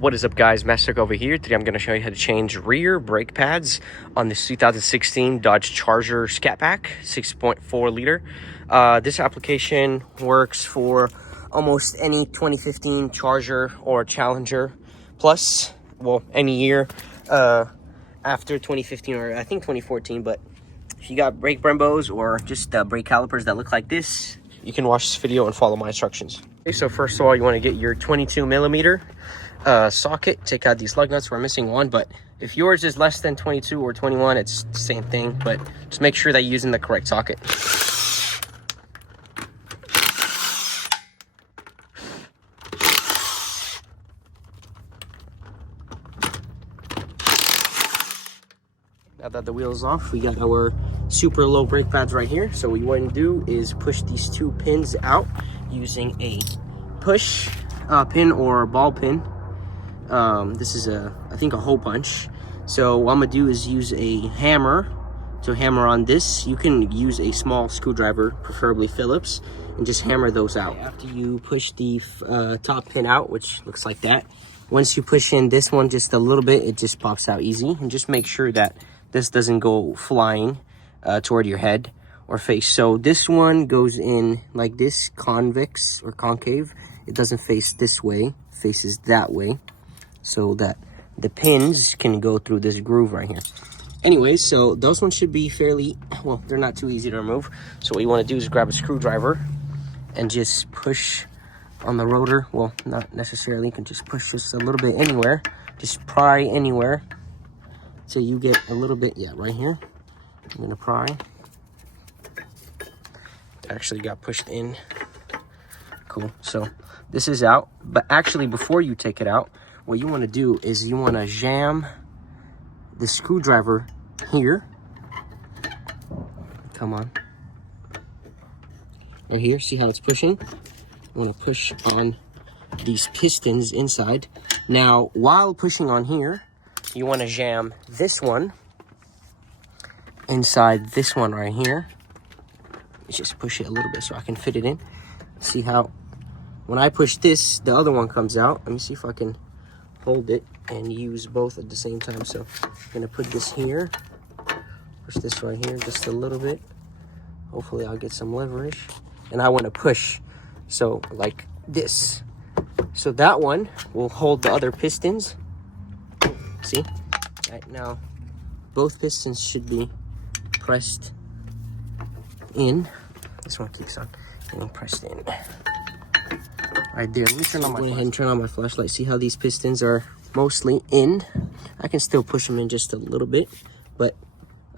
What is up, guys? Master over here. Today I'm going to show you how to change rear brake pads on this 2016 Dodge Charger Scat Pack 6.4 liter. This application works for almost any 2015 Charger or Challenger Plus. Well, any year after 2015 or I think 2014. But if you got brake Brembos or just brake calipers that look like this, you can watch this video and follow my instructions. Okay, so first of all, you want to get your 22 millimeter socket. Take out these lug nuts. We're missing one, but if yours is less than 22 or 21, it's the same thing, but just make sure that you're using the correct socket. Now that the wheel is off, we got our super low brake pads right here. So what you want to do is push these two pins out using a push pin or ball pin. This is I think a hole punch. So what I'm gonna do is use a hammer to hammer on this. You can use a small screwdriver, preferably Phillips, and just hammer those out. After you push the top pin out, which looks like that, once you push in this one just a little bit, it just pops out easy. And just make sure that this doesn't go flying toward your head or face. So this one goes in like this, convex or concave. It doesn't face this way, faces that way, so that the pins can go through this groove right here. Anyways, so those ones should be fairly, well, they're not too easy to remove. So what you want to do is grab a screwdriver and just push on the rotor. Well, not necessarily, you can just push just a little bit anywhere. Just pry anywhere till you get a little bit, yeah, right here. I'm going to pry. It actually got pushed in. Cool. So this is out, but actually before you take it out, what you want to do is you want to jam the screwdriver here. Come on. Right here, see how it's pushing? You want to push on these pistons inside. Now, while pushing on here, you want to jam this one inside this one right here. Let's just push it a little bit so I can fit it in. See how when I push this, the other one comes out. Let me see if I can hold it and use both at the same time. So I'm gonna put this here, push this right here just a little bit. Hopefully I'll get some leverage. And I want to push, so like this. So that one will hold the other pistons. See? Right now, both pistons should be pressed in. This one kicks on and pressed in. Right there. Let me turn on my. Go ahead and turn on my flashlight. See how these pistons are mostly in. I can still push them in just a little bit, but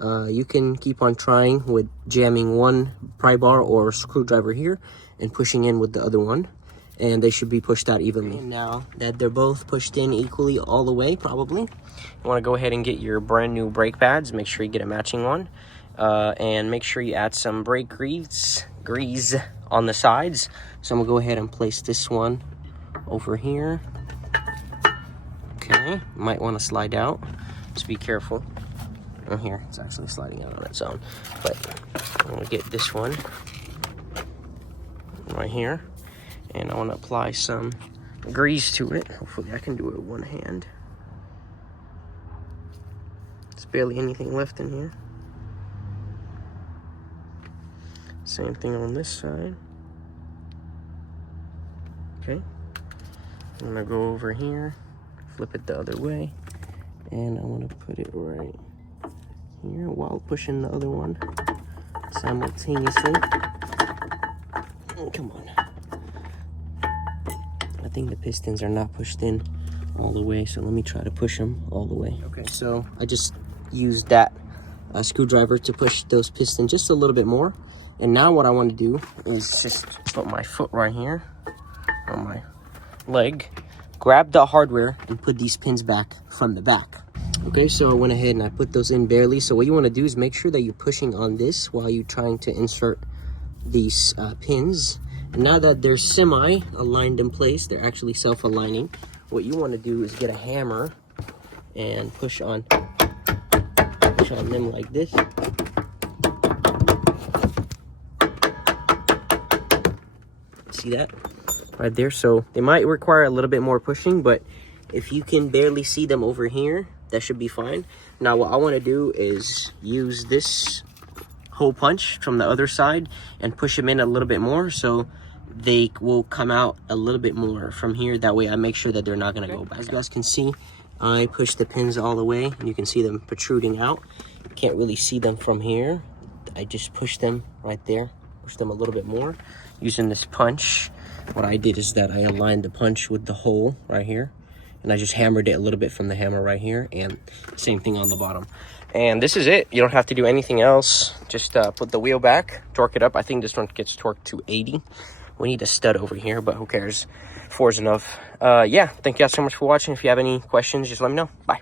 you can keep on trying with jamming one pry bar or screwdriver here and pushing in with the other one, and they should be pushed out evenly. And now that they're both pushed in equally all the way, probably, you want to go ahead and get your brand new brake pads. Make sure you get a matching one, and make sure you add some brake grease on the sides. So I'm gonna go ahead and place this one over here. Okay, might want to slide out, just be careful. Oh, here, it's actually sliding out on its own. But I'm gonna get this one right here, and I want to apply some grease to it. Hopefully I can do it with one hand. There's barely anything left in here. Same thing on this side. Okay, I'm gonna go over here, flip it the other way, and I want to put it right here while pushing the other one simultaneously. Come on. I think the pistons are not pushed in all the way, so let me try to push them all the way. Okay, so I just used that screwdriver to push those pistons just a little bit more. And now what I want to do is just put my foot right here on my leg, grab the hardware, and put these pins back from the back. Okay, so I went ahead and I put those in barely. So what you want to do is make sure that you're pushing on this while you're trying to insert these pins. And now that they're semi-aligned in place, they're actually self-aligning. What you want to do is get a hammer and push on them like this. See that right there? So they might require a little bit more pushing, but If you can barely see them over here, that should be fine. Now what I want to do is use this hole punch from the other side and push them in a little bit more, so they will come out a little bit more from here. That way I make sure that they're not going to go back. As you guys can see, I push the pins all the way and you can see them protruding out. Can't really see them from here. I just push them right there, push them a little bit more using this punch. What I did is that I aligned the punch with the hole right here, and I just hammered it a little bit from the hammer right here, and same thing on the bottom. And this is it. You don't have to do anything else. Just put the wheel back, torque it up. I think this one gets torqued to 80. We need a stud over here, but who cares? 4 is enough. Yeah, thank you guys so much for watching. If you have any questions, just let me know. Bye.